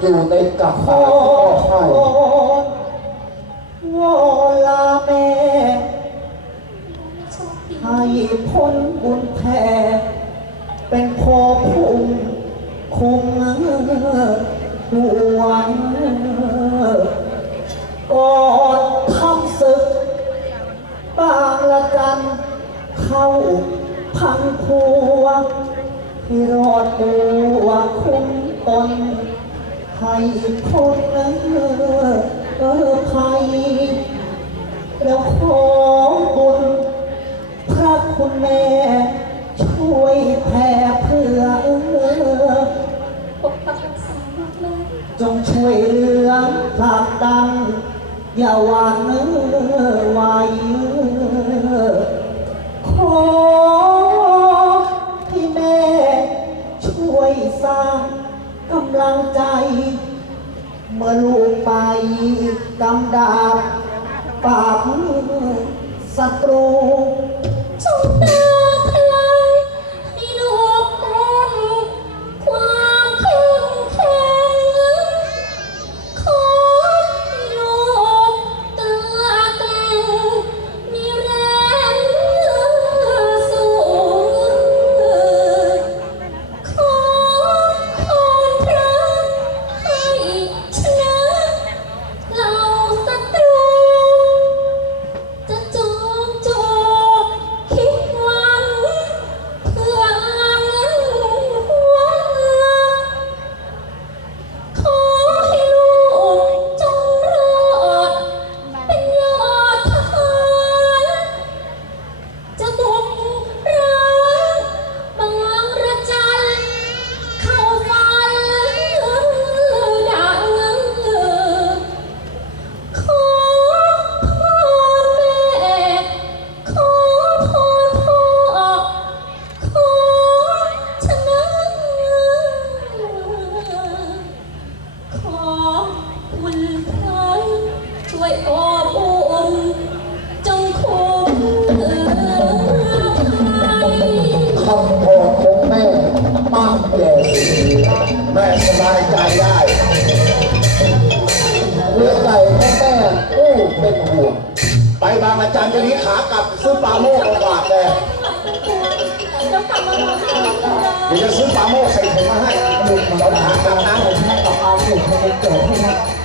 อยู่ในกับขปาอกก็วให้อนวลาแม่ให้พ้นบุญแผ่เป็นพ่อพุ่มคุมดวงก่อนทำศึกบางละกันเข้าพังพวง ให้รอดตัวคุ้มตนให้คนเออภัยแล้วขอบุญพระคุณแม่ช่วยแผ่เพื่อเออปกปักรักษามากเลยจงช่วยเหลือผลักดันอย่าหวานเนื้อไหวขอ ไปกำดาบปราบศัตรู ช่วยอบอุ่นจงคุ้มภัยคำพรของแม่มั่งแก่สิ่งนี้แม่สบายใจได้เรือไก่อแม่อู้เป็นห่วงไปบางอาจารย์จะนี้ขากลับซื้อปลาโมกมาฝากแกแล้วกลับมาบอกเราเลยเดี๋ยวจะซื้อปลาโมกใส่ถุงมาให้หมันเราหาขากลับนะผมกับอาสุขในเกิดให้นะ